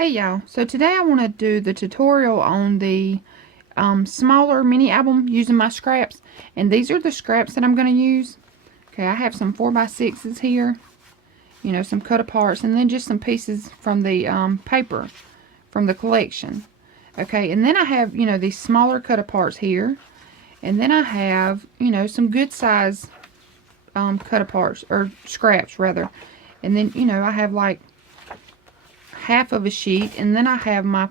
Hey y'all, so today I want to do the tutorial on the smaller mini album using my scraps, and these are the scraps that I'm going to use. Okay, I have some 4x6s here, you know, some cut aparts, and then just some pieces from the paper from the collection. Okay, and then I have, you know, these smaller cut aparts here, and then I have, you know, some good size cut aparts, or scraps rather, and then, you know, I have like half of a sheet, and then I have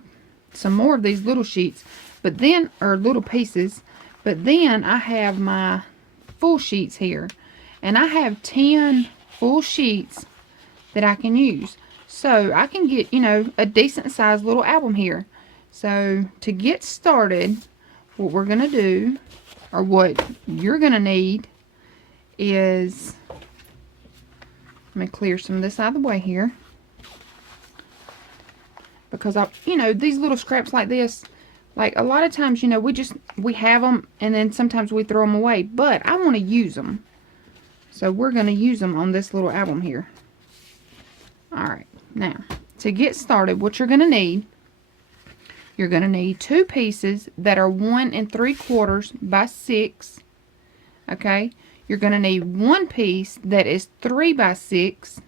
some more of these little sheets, but then, or little pieces, but then I have my full sheets here, and I have 10 full sheets that I can use, so I can get, you know, a decent sized little album here. So to get started, what we're gonna do, or what you're gonna need, is, let me clear some of this out of the way here, because you know, these little scraps like this, like a lot of times, you know, we have them and then sometimes we throw them away, but I want to use them, so we're going to use them on this little album here. Alright, now to get started, what you're going to need, you're going to need two pieces that are 1 3/4 by 6. Okay, you're going to need one piece that is 3 by 6.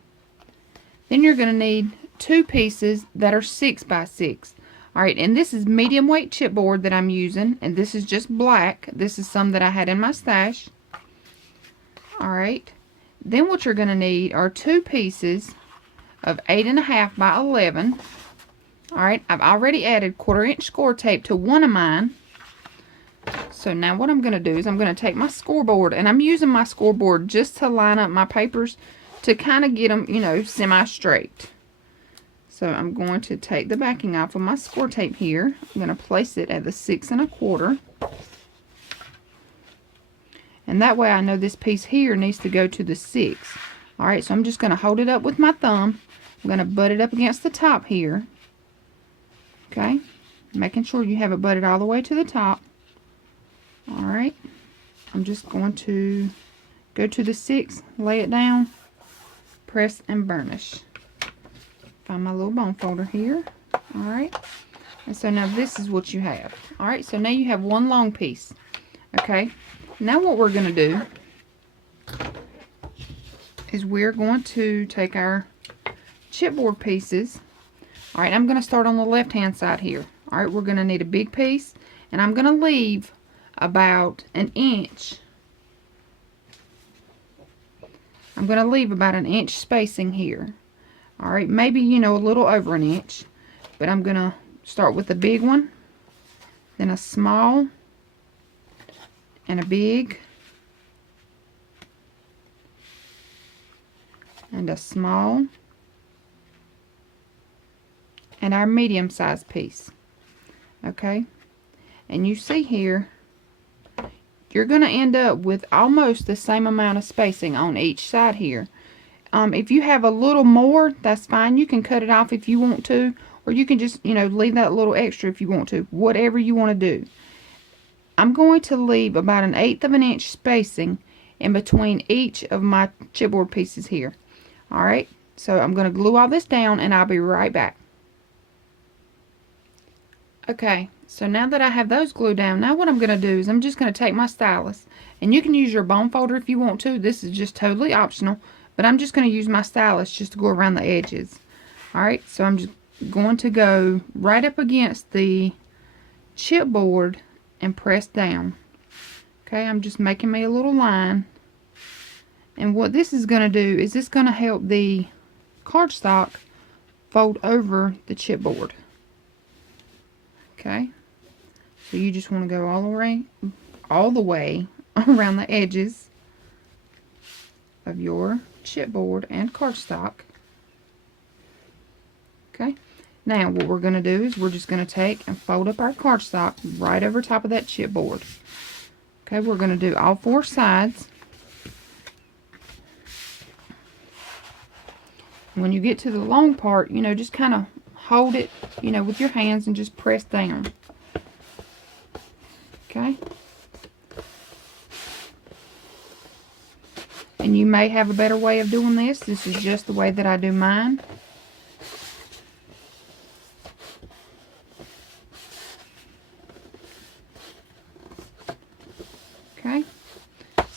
Then you're going to need two pieces that are 6 by 6. Alright, and this is medium weight chipboard that I'm using, and this is just black. This is some that I had in my stash. Alright, then what you're going to need are two pieces of 8.5 by 11. Alright, I've already added 1/4 inch score tape to one of mine. So now what I'm going to do is I'm going to take my scoreboard, and I'm using my scoreboard just to line up my papers to kind of get them, you know, semi-straight. So I'm going to take the backing off of my score tape here. I'm going to place it at the 6 1/4. And that way I know this piece here needs to go to the 6. Alright, so I'm just going to hold it up with my thumb. I'm going to butt it up against the top here. Okay, making sure you have it butted all the way to the top. Alright, I'm just going to go to the 6, lay it down, press and burnish. Find my little bone folder here. Alright, and so now this is what you have. Alright, so now you have one long piece. Okay, now what we're going to do is we're going to take our chipboard pieces. Alright, I'm going to start on the left hand side here. Alright, we're going to need a big piece, and I'm going to leave about an inch. I'm going to leave about an inch spacing here. Alright, maybe, you know, a little over an inch. But I'm going to start with a big one, then a small, and a big, and a small, and our medium sized piece. Okay, and you see here, you're going to end up with almost the same amount of spacing on each side here. If you have a little more, that's fine. You can cut it off if you want to, or you can just, you know, leave that little extra if you want to. Whatever you want to do. I'm going to leave about an 1/8 of an inch spacing in between each of my chipboard pieces here. Alright, so I'm going to glue all this down, and I'll be right back. Okay, so now that I have those glued down, now what I'm going to do is I'm just going to take my stylus, and you can use your bone folder if you want to. This is just totally optional, but I'm just going to use my stylus just to go around the edges. Alright, so I'm just going to go right up against the chipboard and press down. Okay, I'm just making me a little line, and what this is going to do is it's going to help the cardstock fold over the chipboard. Okay, so you just want to go all the way around the edges of your chipboard and cardstock. Okay, now what we're going to do is we're just going to take and fold up our cardstock right over top of that chipboard. Okay, we're going to do all 4 sides. When you get to the long part, you know, just kind of hold it, you know, with your hands and just press down. Okay, and you may have a better way of doing this. This is just the way that I do mine.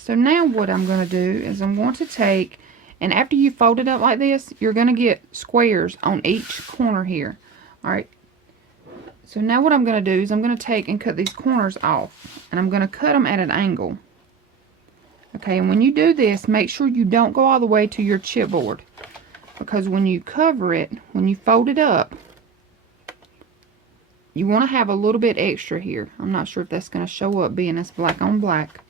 so now what I'm going to do is I'm going to take, and after you fold it up like this, you're going to get squares on each corner here. Alright, so now what I'm going to do is I'm going to take and cut these corners off, and I'm going to cut them at an angle. Okay, and when you do this, make sure you don't go all the way to your chipboard, because when you cover it, when you fold it up, you want to have a little bit extra here. I'm not sure if that's going to show up being it's black on black,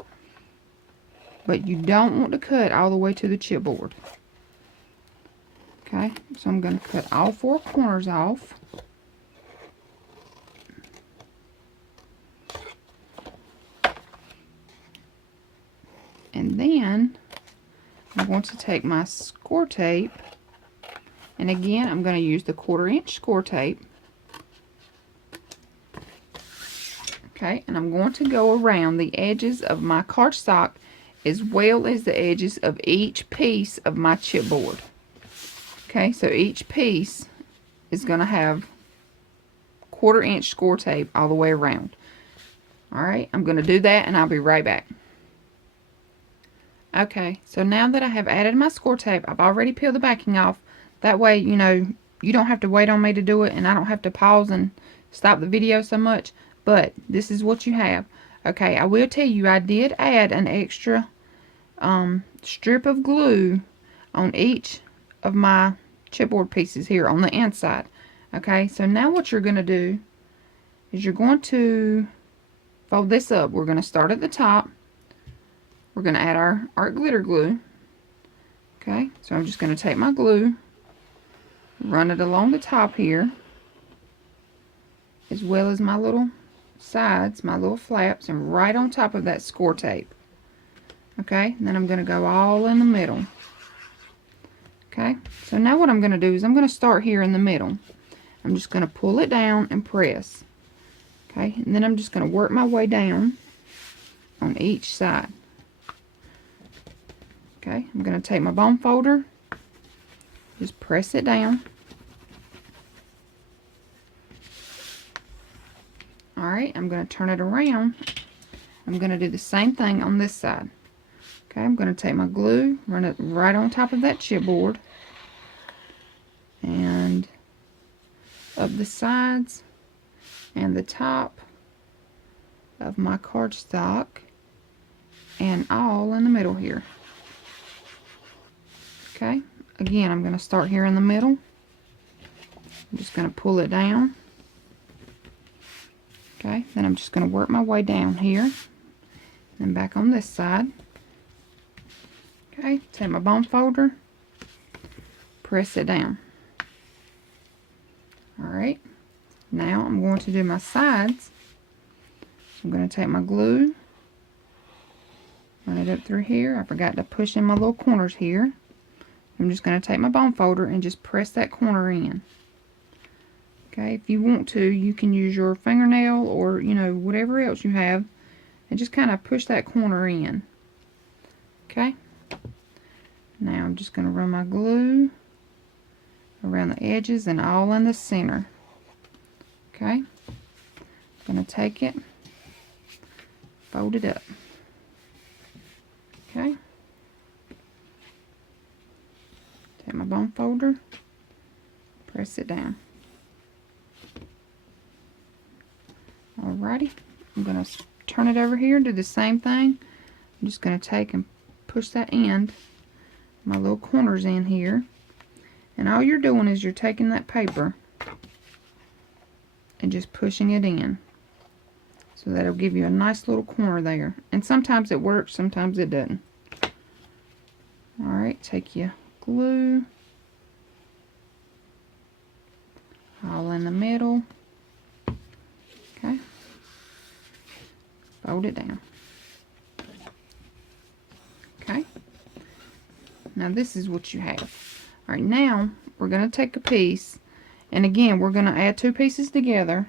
but you don't want to cut all the way to the chipboard. Okay, so I'm going to cut all 4 corners off. And then I'm going to take my Scor tape, and again I'm going to use the 1/4 inch Scor tape. Okay, and I'm going to go around the edges of my cardstock as well as the edges of each piece of my chipboard. Okay, so each piece is going to have 1/4 inch Scor tape all the way around. Alright, I'm going to do that and I'll be right back. Okay, so now that I have added my Scor tape, I've already peeled the backing off. That way, you know, you don't have to wait on me to do it, and I don't have to pause and stop the video so much. But this is what you have. Okay, I will tell you, I did add an extra strip of glue on each of my chipboard pieces here on the inside. Okay, so now what you're going to do is you're going to fold this up. We're going to start at the top. We're going to add our art glitter glue. Okay, so I'm just going to take my glue, run it along the top here, as well as my little sides, my little flaps, and right on top of that Scor tape. Okay, and then I'm going to go all in the middle. Okay, so now what I'm going to do is I'm going to start here in the middle. I'm just going to pull it down and press. Okay, and then I'm just going to work my way down on each side. Okay, I'm going to take my bone folder, just press it down. Alright, I'm going to turn it around. I'm going to do the same thing on this side. Okay, I'm going to take my glue, run it right on top of that chipboard, and up the sides and the top of my cardstock, and all in the middle here. Okay, again, I'm going to start here in the middle. I'm just going to pull it down. Okay, then I'm just going to work my way down here and back on this side. Okay, take my bone folder, press it down. Alright, now I'm going to do my sides. I'm going to take my glue, run it up through here. I forgot to push in my little corners here. I'm just going to take my bone folder and just press that corner in. Okay, if you want to, you can use your fingernail or, you know, whatever else you have, and just kind of push that corner in. Okay, now I'm just going to run my glue around the edges and all in the center. Okay, I'm going to take it, fold it up. Okay, take my bone folder, press it down. Alrighty, I'm going to turn it over here, do the same thing. I'm just going to take and push that end, my little corners in here. And all you're doing is you're taking that paper and just pushing it in. So that'll give you a nice little corner there. And sometimes it works, sometimes it doesn't. Alright, take your glue, all in the middle. Okay, fold it down. Okay, now this is what you have. Alright, now we're going to take a piece, and again we're going to add 2 pieces together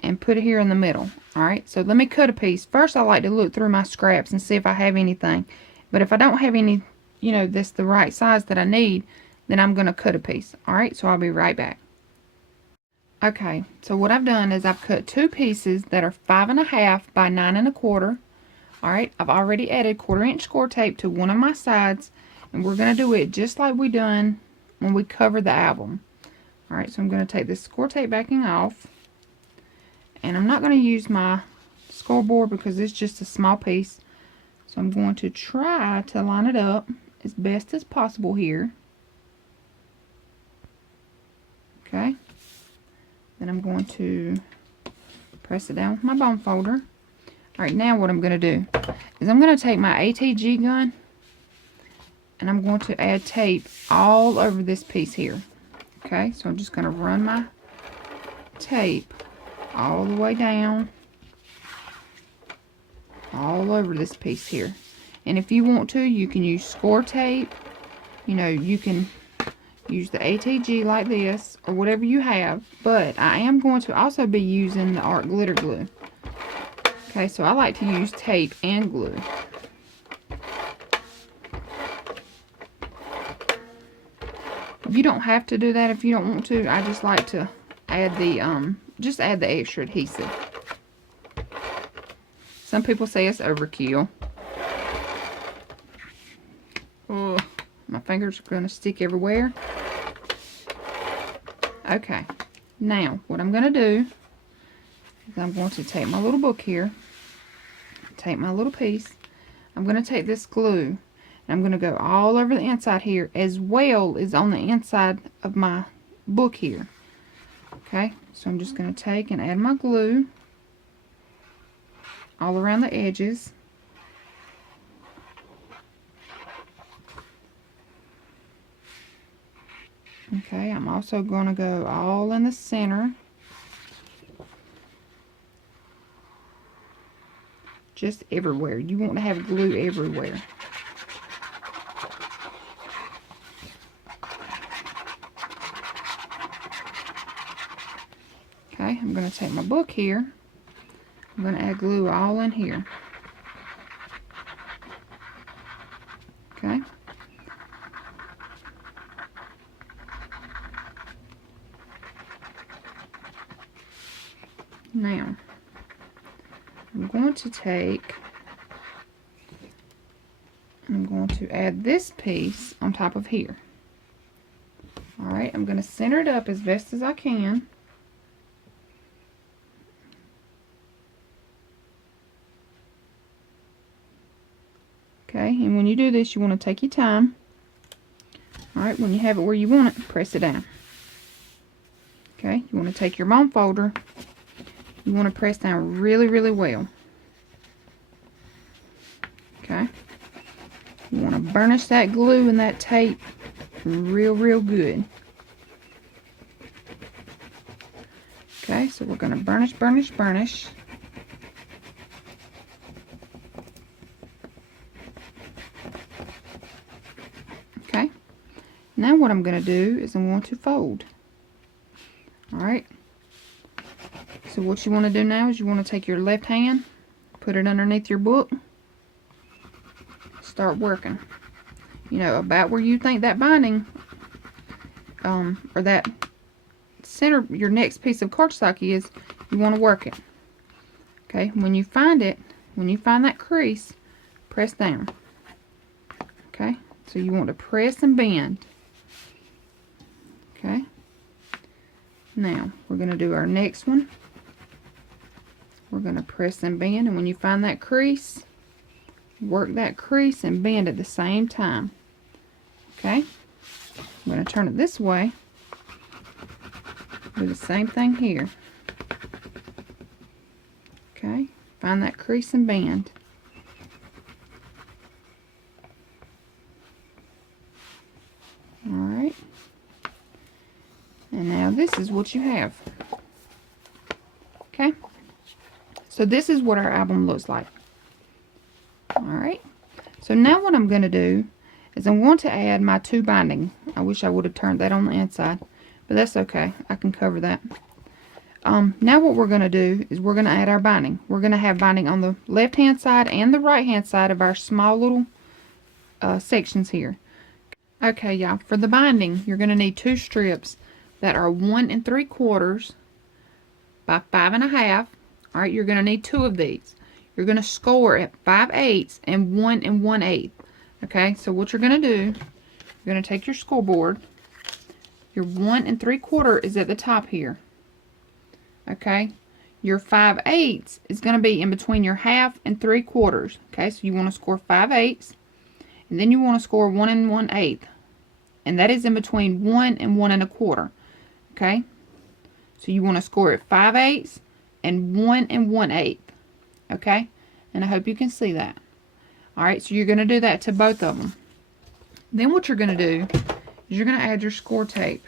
and put it here in the middle. Alright, so let me cut a piece. First I like to look through my scraps and see if I have anything, but if I don't have any, you know, that's the right size that I need, then I'm going to cut a piece. Alright, so I'll be right back. Okay, so what I've done is I've cut 2 pieces that are 5 1/2 by 9 1/4 Alright, I've already added 1/4 inch score tape to one of my sides, and we're going to do it just like we done when we covered the album. Alright, so I'm going to take this score tape backing off, and I'm not going to use my scoreboard because it's just a small piece. So I'm going to try to line it up as best as possible here. Okay. Then I'm going to press it down with my bone folder. Alright, now what I'm going to do is I'm going to take my ATG gun and I'm going to add tape all over this piece here. Okay, so I'm just going to run my tape all the way down, all over this piece here. And if you want to, you can use score tape. You know, you can use the ATG like this or whatever you have, but I am going to also be using the art glitter glue. Okay, so I like to use tape and glue. You don't have to do that if you don't want to. I just like to add the just add the extra adhesive. Some people say it's overkill. Ugh, my fingers are going to stick everywhere. Okay, now what I'm going to do is I'm going to take my little book here, take my little piece. I'm going to take this glue and I'm going to go all over the inside here as well as on the inside of my book here. Okay, so I'm just going to take and add my glue all around the edges. Okay, I'm also going to go all in the center. Just everywhere. You want to have glue everywhere. Okay, I'm going to take my book here. I'm going to add glue all in here. Okay. Now, I'm going to take, I'm going to add this piece on top of here. Alright, I'm going to center it up as best as I can. Okay, and when you do this, you want to take your time. Alright, when you have it where you want it, press it down. Okay, you want to take your bone folder. You want to press down really, really well. Okay. You want to burnish that glue and that tape real, real good. Okay, so we're going to burnish, burnish, burnish. Okay. Now what I'm going to do is I'm going to fold. Alright. So what you want to do now is you want to take your left hand, put it underneath your book, start working. You know, about where you think that binding, or that center, your next piece of cardstock is, you want to work it. Okay, when you find it, when you find that crease, press down. Okay, so you want to press and bend. Okay, now we're going to do our next one. We're going to press and bend, and when you find that crease, work that crease and bend at the same time. Okay, I'm going to turn it this way. Do the same thing here. Okay, find that crease and bend. Alright, and now this is what you have. Okay, so this is what our album looks like. Alright, so now what I'm going to do is I'm going to add my two binding. I wish I would have turned that on the inside, but that's okay. I can cover that. Now what we're going to do is we're going to add our binding. We're going to have binding on the left hand side and the right hand side of our small little sections here. Okay, y'all, for the binding, you're going to need two strips that are 1 3/4 by 5 1/2. Alright, you're going to need two of these. you're going to score at 5/8 and 1 1/8. Okay, so what you're going to do, you're going to take your scoreboard. Your 1 3/4 is at the top here. Okay, your 5/8 is going to be in between your 1/2 and 3/4. Okay, so you want to score 5/8, and then you want to score 1 1/8, and that is in between 1 and 1 1/4. Okay, so you want to score at 5/8 and 1 1/8. Okay, and I hope you can see that. Alright, so you're going to do that to both of them. Then what you're going to do is you're going to add your score tape.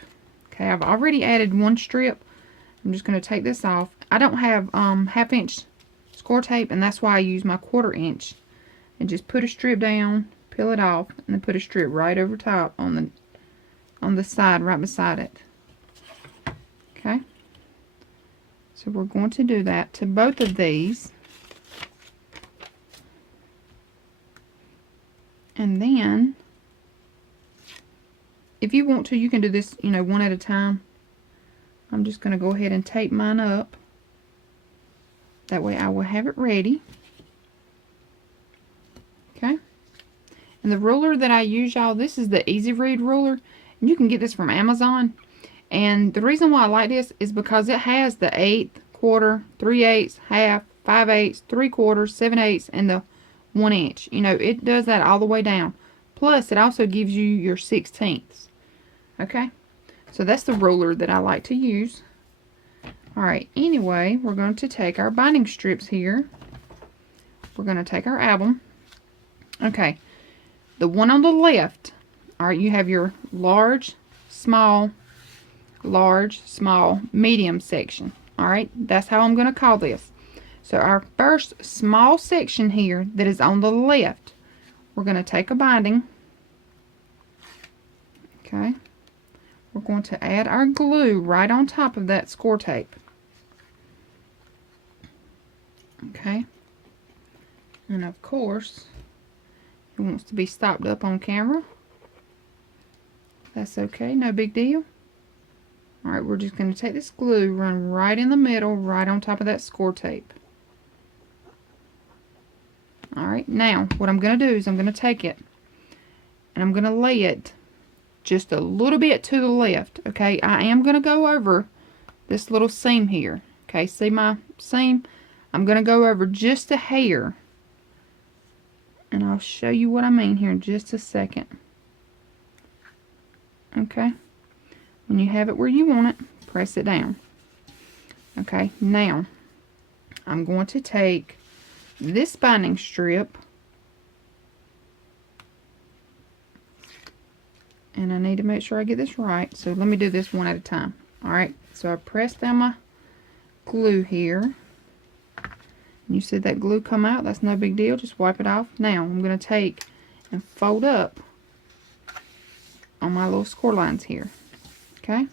Okay, I've already added one strip. I'm just going to take this off. I don't have 1/2 inch score tape, and that's why I use my 1/4 inch. And just put a strip down, peel it off, and then put a strip right over top on the side right beside it. Okay, so we're going to do that to both of these. And then, if you want to, you can do this, you know, one at a time. I'm just going to go ahead and tape mine up. That way I will have it ready. Okay. And the ruler that I use, y'all, this is the Easy Read ruler. And you can get this from Amazon. And the reason why I like this is because it has the 1/8, 1/4, 3/8, 1/2, 5/8, 3/4, 7/8, and the 1 inch. You know, it does that all the way down. Plus, it also gives you your 1/16. Okay, so that's the ruler that I like to use. Alright, anyway, we're going to take our binding strips here. We're going to take our album. Okay, the one on the left, alright, you have your large, small, medium section. Alright, that's how I'm going to call this. So our first small section here that is on the left, we're going to take a binding. Okay. We're going to add our glue right on top of that score tape. Okay. And of course, it wants to be stopped up on camera. That's okay, no big deal. Alright, we're just going to take this glue, run right in the middle, right on top of that score tape. Alright, now what I'm going to do is I'm going to take it and I'm going to lay it just a little bit to the left. Okay, I am going to go over this little seam here. Okay, see my seam? I'm going to go over just a hair. And I'll show you what I mean here in just a second. Okay, when you have it where you want it, press it down. Okay, now I'm going to take this binding strip, and I need to make sure I get this right, so let me do this one at a time. Alright, so I press down my glue here. You see that glue come out? That's no big deal, just wipe it off. Now I'm going to take and fold up on my little score lines here. Okay,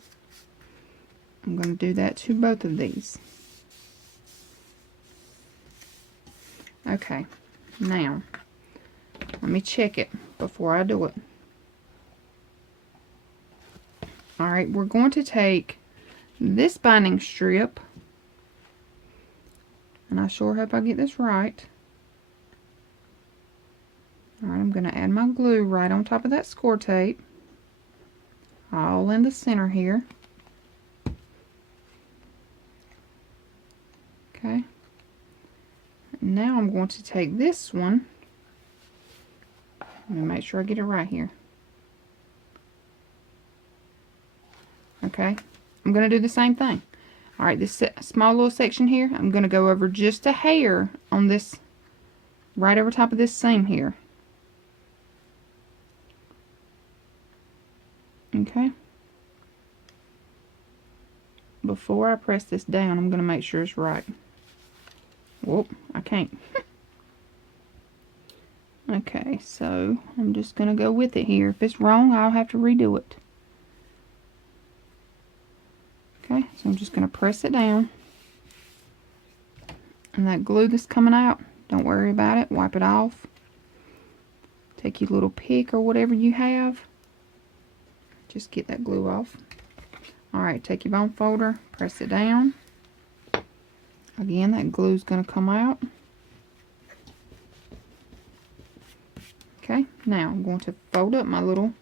I'm going to do that to both of these. Okay, now let me check it before I do it. Alright, we're going to take this binding strip, and I sure hope I get this right. Alright, I'm going to add my glue right on top of that score tape, all in the center here. Okay. Now I'm going to take this one. Let me make sure I get it right here. Okay, I'm going to do the same thing. Alright, this small little section here, I'm going to go over just a hair on this, right over top of this seam here. Okay. Before I press this down, I'm going to make sure it's right. Whoop, I can't. Okay, so I'm just going to go with it here. If it's wrong, I'll have to redo it. Okay, so I'm just going to press it down. And that glue that's coming out, don't worry about it. Wipe it off. Take your little pick or whatever you have. Just get that glue off. Alright, take your bone folder, press it down. Again, that glue's going to come out. Now I'm going to fold up my little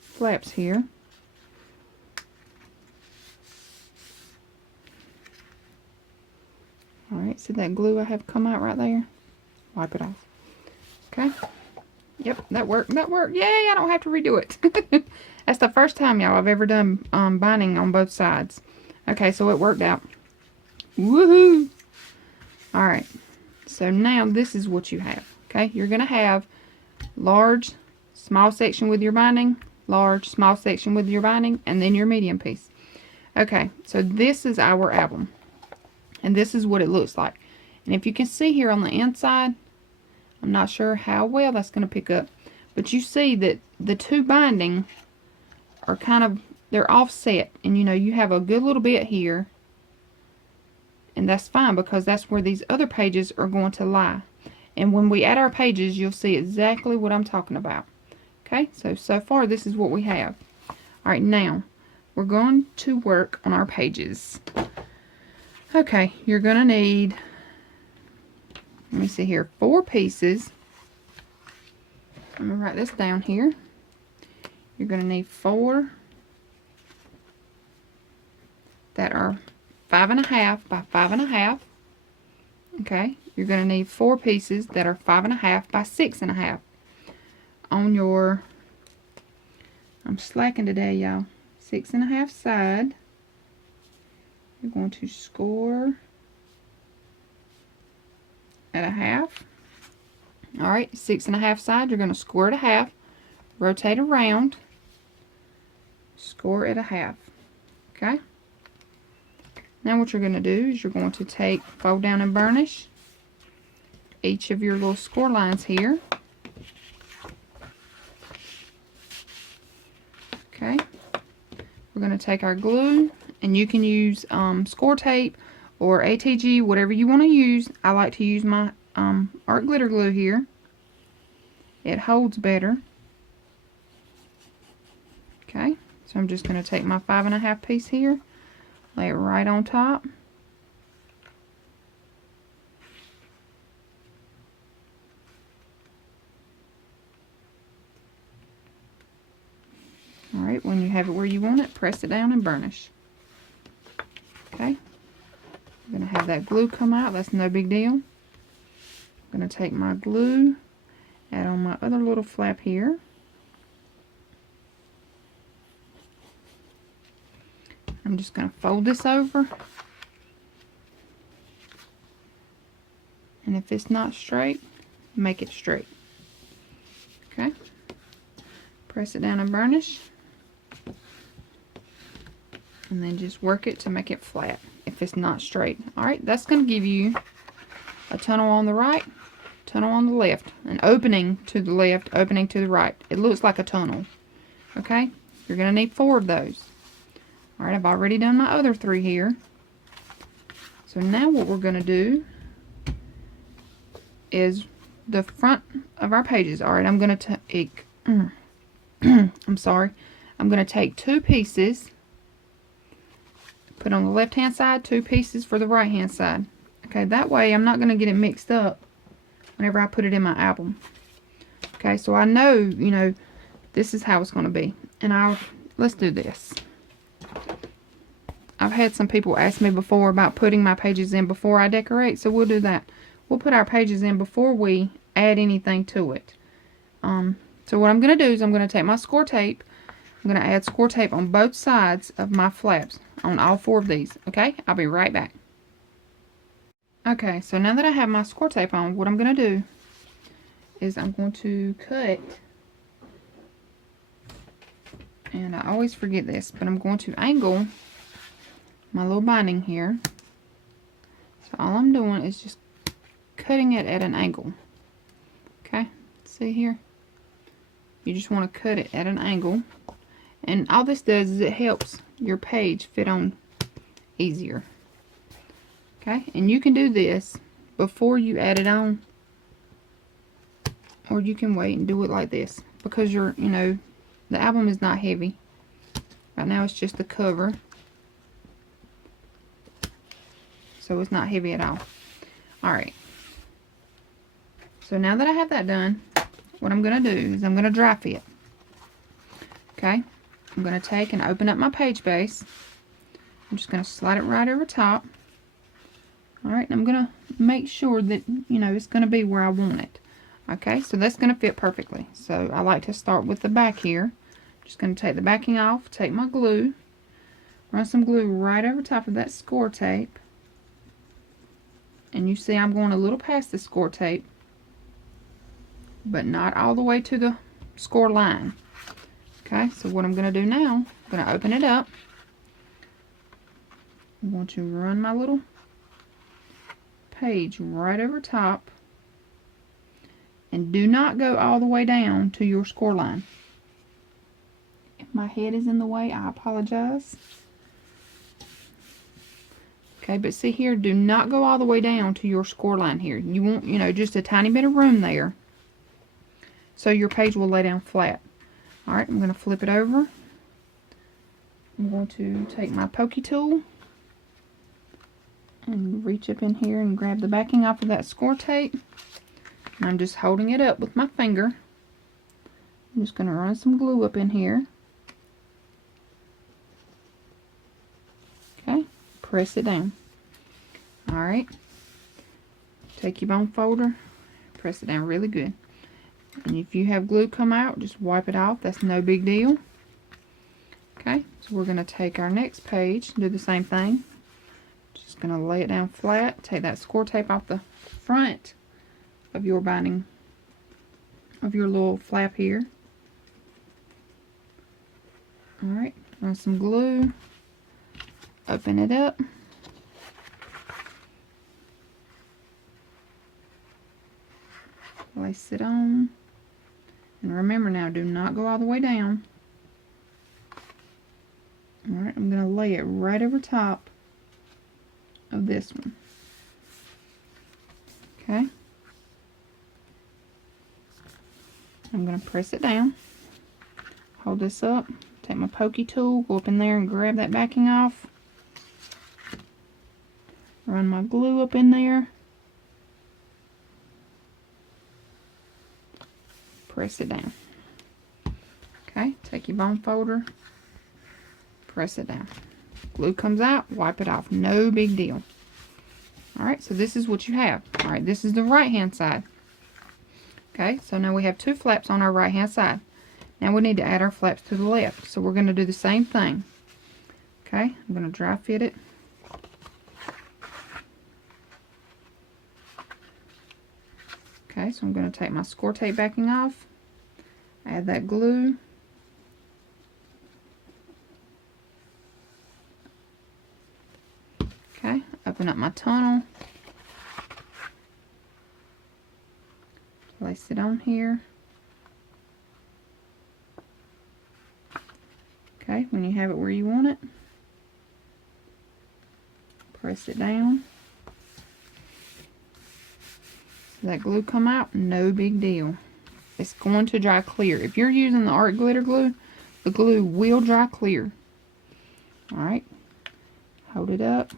flaps here. Alright, see that glue I have come out right there? Wipe it off. Okay. Yep, that worked. That worked. Yay, I don't have to redo it. That's the first time, y'all, I've ever done binding on both sides. Okay, so it worked out. Woohoo! Alright, so now this is what you have. Okay, you're going to have large, small section with your binding, large, small section with your binding, and then your medium piece. Okay, so this is our album. And this is what it looks like. And if you can see here on the inside, I'm not sure how well that's going to pick up, but you see that the two binding are kind of, they're offset. And you know, you have a good little bit here. And that's fine because that's where these other pages are going to lie. And when we add our pages, you'll see exactly what I'm talking about. Okay, so far this is what we have. Alright, now we're going to work on our pages. Okay, you're going to need, let me see here, 4 pieces. I'm going to write this down here. You're going to need 4 that are 5.5 by 5.5. Okay, you're going to need 4 pieces that are 5.5 by 6.5. On your, I'm slacking today, y'all, 6.5 side, you're going to score at 1/2. Alright, 6.5 side, you're going to score at 1/2, rotate around, score at 1/2. Okay? Now what you're going to do is you're going to take, fold down and burnish each of your little score lines here. Okay? We're going to take our glue, and you can use Scor tape or ATG, whatever you want to use. I like to use my art glitter glue here. It holds better. Okay, so I'm just going to take my 5.5 piece here, lay it right on top. Alright, when you have it where you want it, press it down and burnish. Okay, I'm going to have that glue come out, that's no big deal. I'm going to take my glue, add on my other little flap here. I'm just going to fold this over. And if it's not straight, make it straight. Okay, press it down and burnish. And then just work it to make it flat if it's not straight. Alright, that's going to give you a tunnel on the right, tunnel on the left, an opening to the left, opening to the right. It looks like a tunnel. Okay, you're going to need 4 of those. Alright, I've already done my other 3 here. So now what we're going to do is the front of our pages. Alright, I'm going to take, I'm sorry, I'm going to take 2 pieces, put on the left hand side, 2 pieces for the right hand side. Okay, that way I'm not going to get it mixed up whenever I put it in my album. Okay, so I know, you know, this is how it's going to be. And let's do this. I've had some people ask me before about putting my pages in before I decorate, so we'll do that. We'll put our pages in before we add anything to it. So what I'm going to do is I'm going to take my Scor tape. I'm going to add Scor tape on both sides of my flaps on all 4 of these. Okay, I'll be right back. Okay, so now that I have my Scor tape on, what I'm going to do is I'm going to cut, and I always forget this, but I'm going to angle my little binding here. So all I'm doing is just cutting it at an angle. Okay, see here? You just want to cut it at an angle. And all this does is it helps your page fit on easier. Okay, and you can do this before you add it on, or you can wait and do it like this because you know, the album is not heavy. Right now it's just the cover, so it's not heavy at all. Alright, So now that I have that done, what I'm going to do is I'm going to dry fit. Okay, I'm going to take and open up my page base. I'm just going to slide it right over top. Alright, and I'm going to make sure that, you know, it's going to be where I want it. Okay, so that's going to fit perfectly. So I like to start with the back here. Just going to take the backing off, take my glue, run some glue right over top of that Scor tape. And you see I'm going a little past the Scor tape, but not all the way to the Scor line. Okay, so what I'm going to do now, I'm going to open it up. I'm going to run my little page right over top. And do not go all the way down to your Scor line. If my head is in the way, I apologize. Okay, but see here, do not go all the way down to your Scor line here. You want, you know, just a tiny bit of room there, so your page will lay down flat. Alright, I'm going to flip it over. I'm going to take my pokey tool and reach up in here and grab the backing off of that Scor tape. And I'm just holding it up with my finger. I'm just going to run some glue up in here. Okay, press it down. Alright, take your bone folder, press it down really good. And if you have glue come out, just wipe it off. That's no big deal. Okay, so we're going to take our next page and do the same thing. Just going to lay it down flat. Take that Scor tape off the front of your binding, of your little flap here. Alright, run some glue. Open it up. Place it on. And remember now, do not go all the way down. Alright, I'm going to lay it right over top of this one. Okay. I'm going to press it down. Hold this up. Take my pokey tool, go up in there and grab that backing off. Run my glue up in there. Press it down. Okay, take your bone folder. Press it down. Glue comes out, wipe it off. No big deal. Alright, so this is what you have. Alright, this is the right hand side. Okay, so now we have two flaps on our right hand side. Now we need to add our flaps to the left. So we're going to do the same thing. Okay, I'm going to dry fit it. Okay, so I'm going to take my Scor tape backing off, add that glue, okay, open up my tunnel, place it on here. Okay, when you have it where you want it, press it down. That glue come out, no big deal. It's going to dry clear. If you're using the art glitter glue, the glue will dry clear. Alright, hold it up,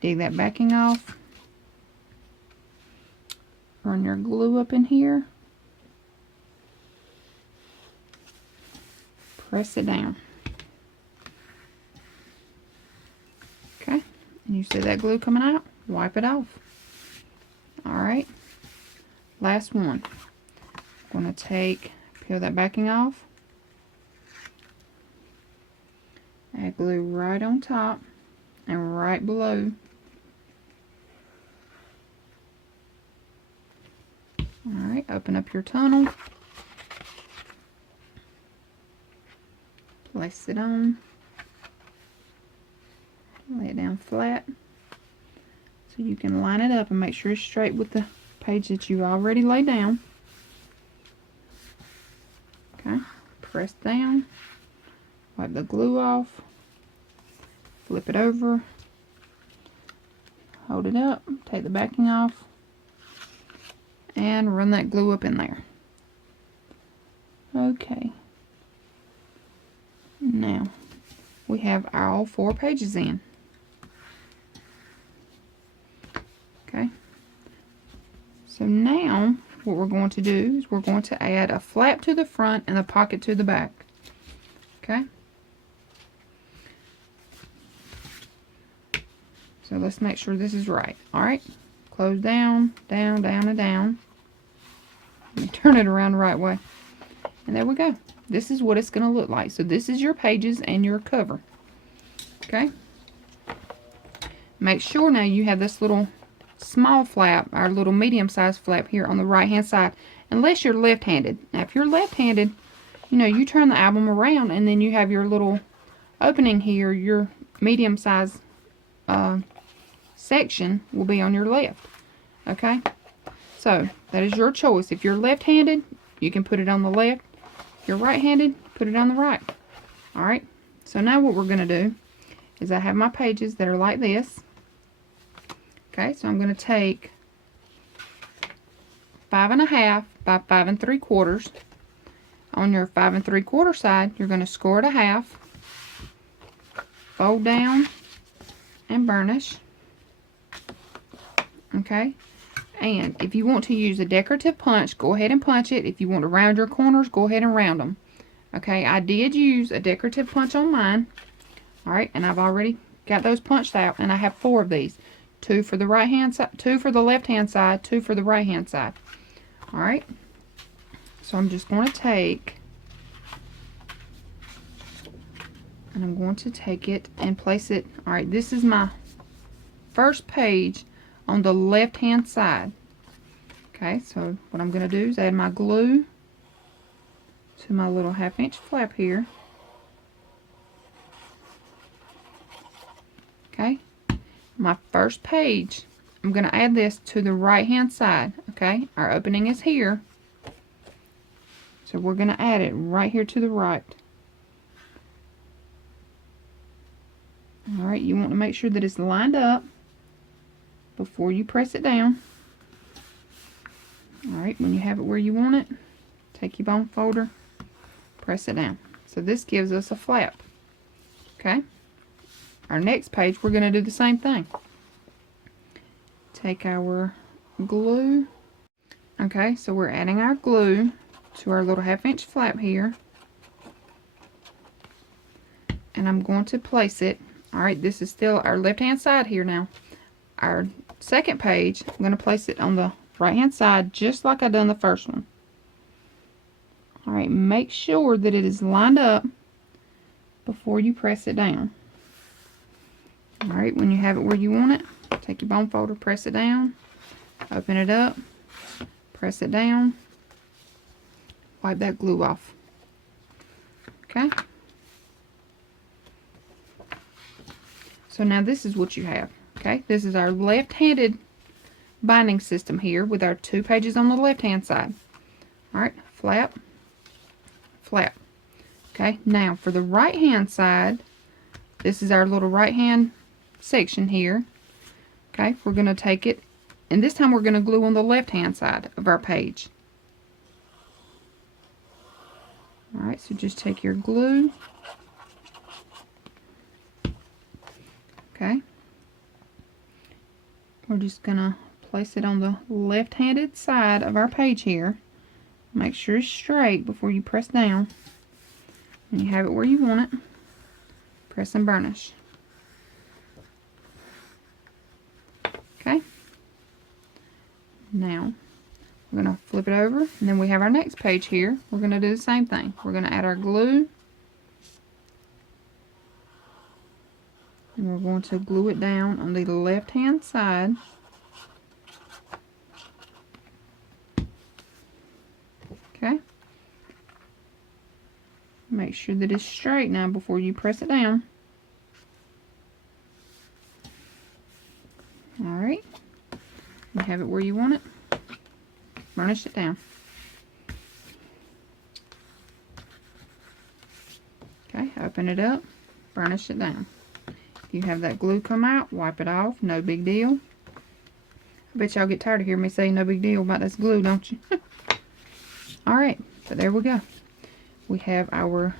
dig that backing off, run your glue up in here, press it down. Okay, and you see that glue coming out, wipe it off. Alright, last one. I'm going to peel that backing off, add glue right on top and right below. Alright, open up your tunnel, place it on, lay it down flat. So you can line it up and make sure it's straight with the page that you already laid down. Okay, press down, wipe the glue off, flip it over, hold it up, take the backing off, and run that glue up in there. Okay, now we have all 4 pages in. Okay, so now what we're going to do is we're going to add a flap to the front and a pocket to the back. Okay? So let's make sure this is right. Alright, close down, down, down, and down. Let me turn it around the right way. And there we go. This is what it's going to look like. So this is your pages and your cover. Okay? Make sure now you have this little small flap, our little medium-sized flap here on the right-hand side, unless you're left-handed. Now, if you're left-handed, you know, you turn the album around and then you have your little opening here, your medium-sized section will be on your left. Okay? So, that is your choice. If you're left-handed, you can put it on the left. If you're right-handed, put it on the right. Alright? So now what we're going to do is I have my pages that are like this. Okay, so I'm going to take 5.5 by 5 3/4. On your 5 3/4 side, you're going to score it a half, fold down, and burnish. Okay, and if you want to use a decorative punch, go ahead and punch it. If you want to round your corners, go ahead and round them. Okay, I did use a decorative punch on mine. Alright, and I've already got those punched out, and I have 4 of these. 2 for the right hand side, 2 for the left hand side, 2 for the right hand side. Alright, so I'm just going to take, and I'm going to take it and place it. Alright, this is my first page on the left hand side. Okay, so what I'm going to do is add my glue to my little 1/2 inch flap here. Okay, my first page, I'm going to add this to the right hand side. Okay, our opening is here, so we're going to add it right here to the right. Alright, you want to make sure that it's lined up before you press it down. Alright, when you have it where you want it, take your bone folder, press it down. So this gives us a flap. Okay, our next page we're going to do the same thing. Take our glue. Okay, so we're adding our glue to our little 1/2 inch flap here, and I'm going to place it. Alright, this is still our left hand side here now. Our second page, I'm going to place it on the right hand side just like I done the first one. Alright, make sure that it is lined up before you press it down. Alright, when you have it where you want it, take your bone folder, press it down, open it up, press it down, wipe that glue off. Okay? So now this is what you have. Okay, this is our left-handed binding system here with our 2 pages on the left-hand side. Alright, flap, flap. Okay, now for the right-hand side, this is our little right-hand section here. Okay, we're going to take it, and this time we're going to glue on the left-hand side of our page. Alright, so just take your glue. Okay, we're just going to place it on the left-handed side of our page here. Make sure it's straight before you press down. When you have it where you want it, press and burnish. Okay, now we're going to flip it over, and then we have our next page here. We're going to do the same thing. We're going to add our glue, and we're going to glue it down on the left hand side. Okay, make sure that it's straight now before you press it down. Alright, you have it where you want it, burnish it down. Okay, open it up, burnish it down. If you have that glue come out, wipe it off, no big deal. I bet y'all get tired of hearing me say no big deal about this glue, don't you? Alright, so there we go. We have our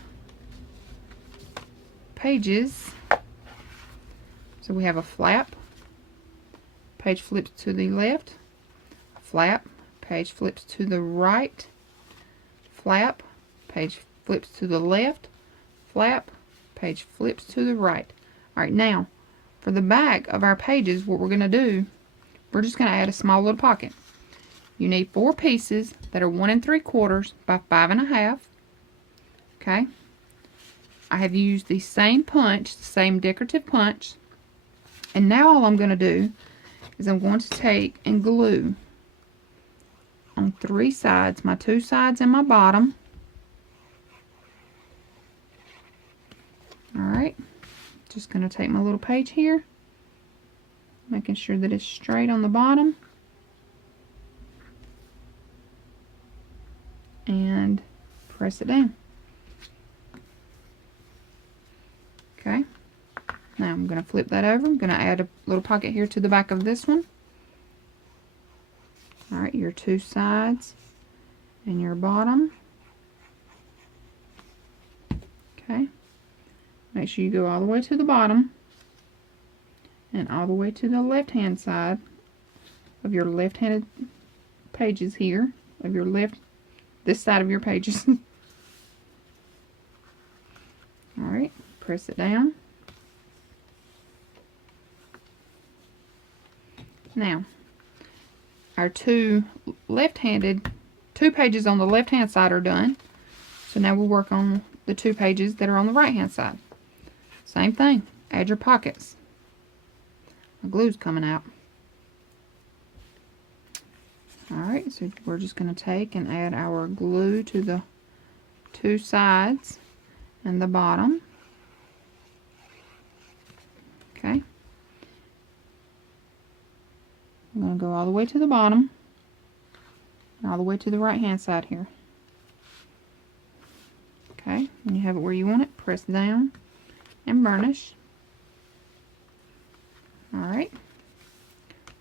pages. So we have a flap, page flips to the left, flap, page flips to the right, flap, page flips to the left, flap, page flips to the right. Alright, now for the back of our pages, what we're going to do, we're just going to add a small little pocket. You need 4 pieces that are 1 3/4 by 5 1/2. Okay. I have used the same punch, the same decorative punch. And now all I'm going to do is I'm going to take and glue on 3 sides, my 2 sides and my bottom. Alright. Just going to take my little page here, making sure that it's straight on the bottom. And press it down. Okay. Now I'm going to flip that over. I'm going to add a little pocket here to the back of this one. Alright, your 2 sides and your bottom. Okay. Make sure you go all the way to the bottom and all the way to the left hand side of your left-handed pages here, of your this side of your pages. Alright, press it down. Now, our 2 pages on the left hand side are done. So now we'll work on the 2 pages that are on the right hand side. Same thing, add your pockets. My glue's coming out. Alright, so we're just going to take and add our glue to the 2 sides and the bottom. Okay. I'm going to go all the way to the bottom and all the way to the right hand side here. Okay, when you have it where you want it, press down and burnish. Alright,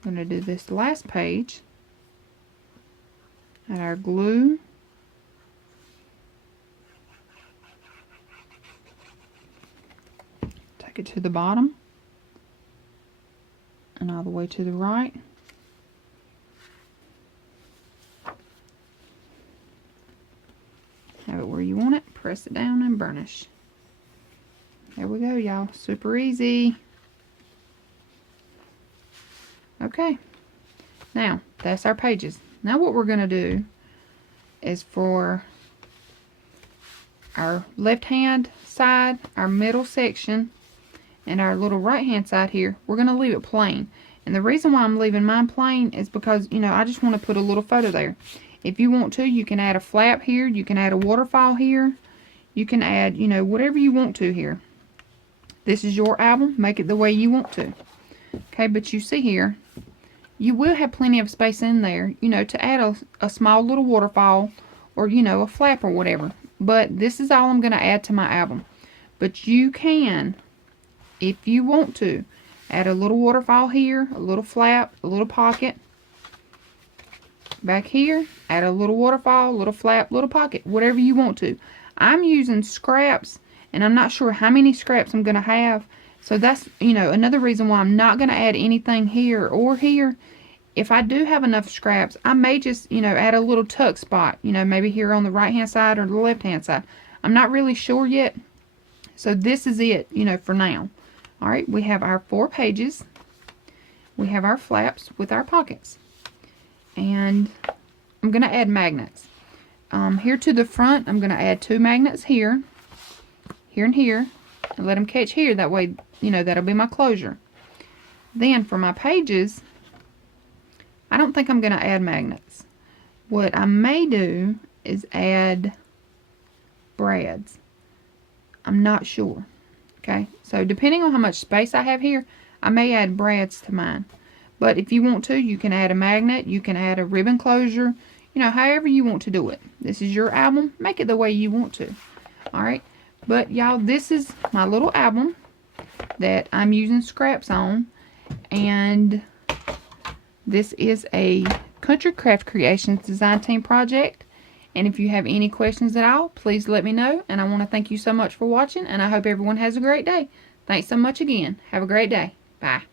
I'm going to do this last page. Add our glue. Take it to the bottom and all the way to the right. Have it where you want it, press it down and burnish. There we go, y'all. Super easy. Okay, now that's our pages. Now what we're going to do is for our left hand side, our middle section, and our little right hand side here, we're going to leave it plain. And the reason why I'm leaving mine plain is because, you know, I just want to put a little photo there. If you want to, you can add a flap here, you can add a waterfall here, you can add, you know, whatever you want to here. This is your album, make it the way you want to. Okay, but you see here, you will have plenty of space in there, you know, to add a small little waterfall or, you know, a flap or whatever. But this is all I'm going to add to my album. But you can, if you want to, add a little waterfall here, a little flap, a little pocket. Back here, add a little waterfall, little flap, little pocket, whatever you want to. I'm using scraps, and I'm not sure how many scraps I'm going to have. So that's, you know, another reason why I'm not going to add anything here or here. If I do have enough scraps, I may just, you know, add a little tuck spot, you know, maybe here on the right hand side or the left hand side. I'm not really sure yet. So this is it, you know, for now. Alright, we have our 4 pages. We have our flaps with our pockets. And I'm going to add magnets. Here to the front, I'm going to add 2 magnets here. Here and here. And let them catch here. That way, you know, that'll be my closure. Then for my pages, I don't think I'm going to add magnets. What I may do is add brads. I'm not sure. Okay, so depending on how much space I have here, I may add brads to mine. But if you want to, you can add a magnet, you can add a ribbon closure, you know, however you want to do it. This is your album. Make it the way you want to. Alright, but y'all, this is my little album that I'm using scraps on. And this is a Country Craft Creations design team project. And if you have any questions at all, please let me know. And I want to thank you so much for watching. And I hope everyone has a great day. Thanks so much again. Have a great day. Bye.